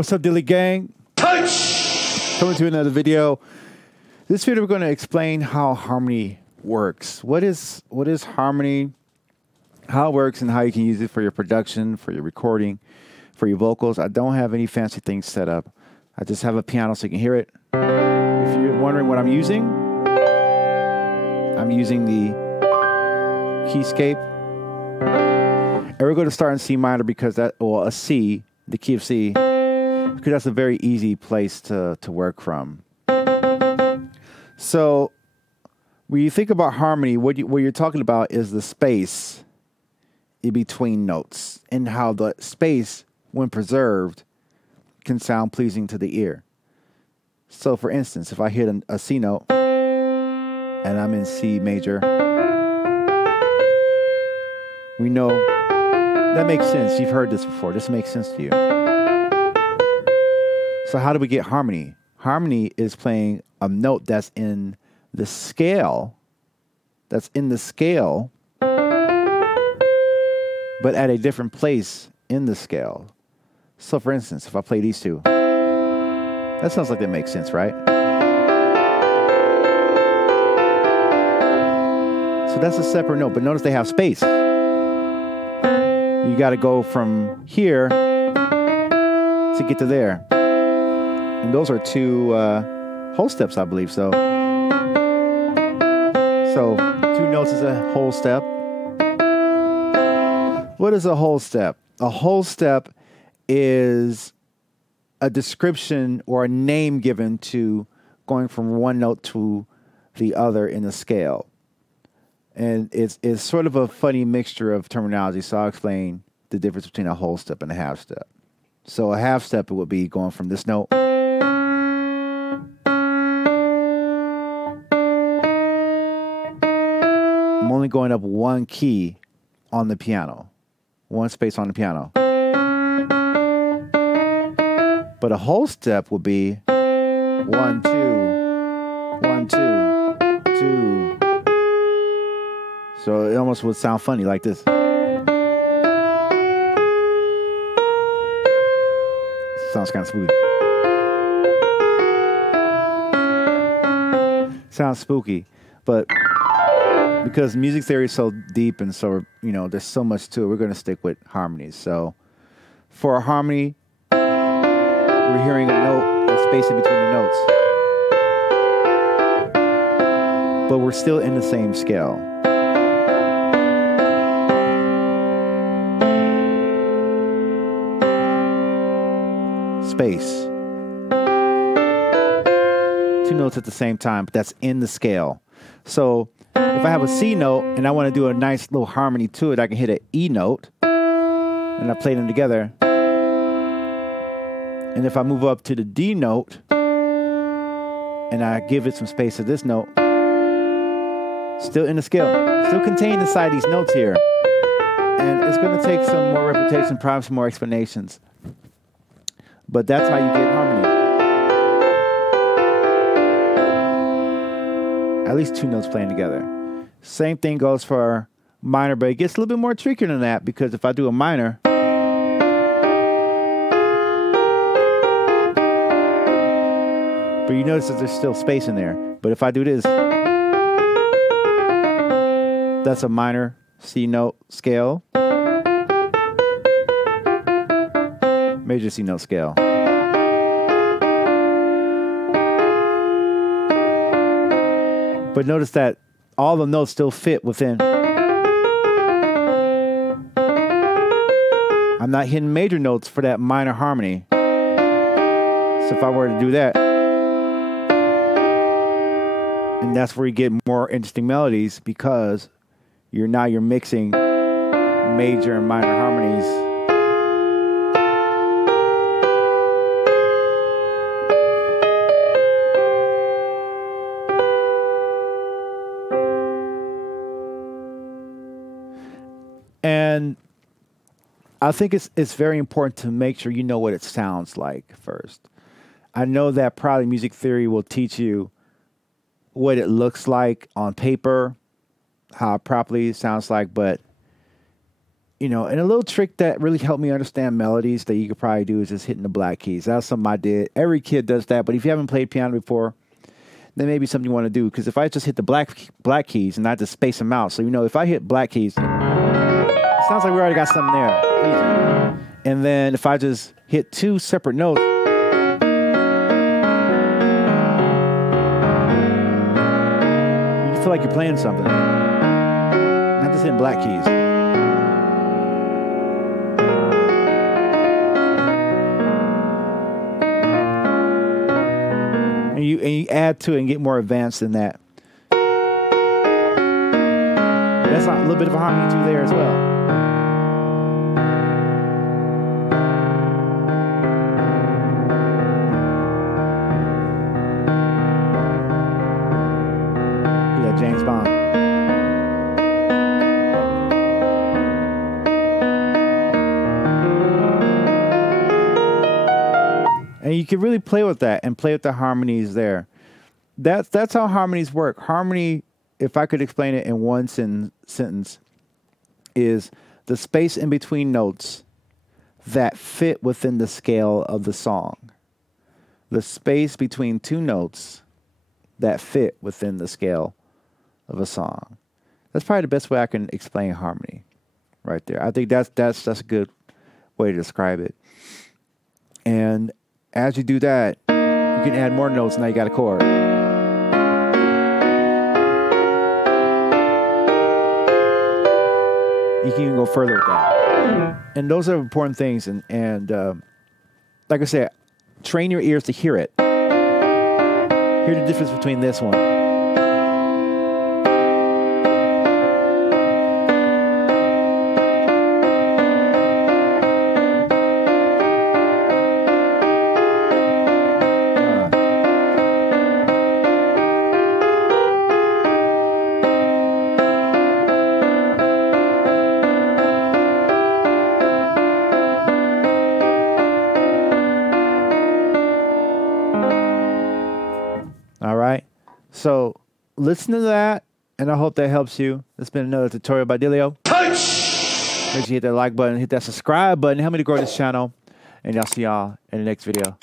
What's up, Dilly Gang? Coming to another video. This video we're going to explain how harmony works. What is harmony, how it works, and how you can use it for your production, for your recording, for your vocals. I don't have any fancy things set up. I just have a piano so you can hear it. If you're wondering what I'm using the keyscape. And we're going to start in C minor because that, well, a C, the key of C, because that's a very easy place to work from. So when you think about harmony, what you're talking about is the space in between notes and how the space, when preserved, can sound pleasing to the ear. So for instance, if I hit a C note and I'm in C major, we know that makes sense. You've heard this before. This makes sense to you. So how do we get harmony? Harmony is playing a note that's in the scale, but at a different place in the scale. So for instance, if I play these two, that sounds like that makes sense, right? So that's a separate note, but notice they have space. You got to go from here to get to there. And those are two whole steps, I believe. So two notes is a whole step. What is a whole step? A whole step is a description or a name given to going from one note to the other in the scale. And it's sort of a funny mixture of terminology, so I'll explain the difference between a whole step and a half step. So a half step, it would be going from this note I'm only going up one key on the piano, one space on the piano. But a whole step would be 1, 2, 1, 2, 2. So it almost would sound funny like this. Sounds kind of spooky. Sounds spooky, but because music theory is so deep and so, there's so much to it, we're going to stick with harmonies. So for a harmony, we're hearing a note, a space in between the notes. But we're still in the same scale. Space. Two notes at the same time, but that's in the scale. So if I have a C note and I want to do a nice little harmony to it, I can hit an E note and I play them together. And if I move up to the D note and I give it some space to this note, still in the scale, still contained inside these notes here. And it's going to take some more repetition, probably some more explanations. But that's how you get harmony. At least two notes playing together. Same thing goes for minor, but it gets a little bit more trickier than that, because if I do a minor, but you notice that there's still space in there. But if I do this, that's a minor C note scale, major C note scale. But notice that all the notes still fit within. I'm not hitting major notes for that minor harmony. So if I were to do that, and that's where you get more interesting melodies, because you're mixing major and minor harmonies. And I think it's very important to make sure you know what it sounds like first. I know that probably music theory will teach you what it looks like on paper, how it properly sounds like, but you know, and a little trick that really helped me understand melodies that you could probably do is just hitting the black keys. That's something I did. Every kid does that, but if you haven't played piano before, then maybe something you want to do. Because if I just hit the black keys and I just space them out, so you know, if I hit black keys, it sounds like we already got something there. Easy. And then if I just hit two separate notes, you feel like you're playing something. Not just hitting black keys. And you add to it and get more advanced than that. That's a little bit of a harmony too there as well. Yeah, James Bond. And you can really play with that and play with the harmonies there. That's how harmonies work. Harmony, if I could explain it in one sentence, is the space in between notes that fit within the scale of the song. The space between two notes that fit within the scale of a song. That's probably the best way I can explain harmony right there. I think that's a good way to describe it. And as you do that, you can add more notes. Now you got a chord. You can even go further with that. And those are important things. And like I said, train your ears to hear it. Hear the difference between this one. All right. So listen to that, and I hope that helps you. It's been another tutorial by Dilio. Make sure you hit that like button, hit that subscribe button. Help me to grow this channel. And I'll see y'all in the next video.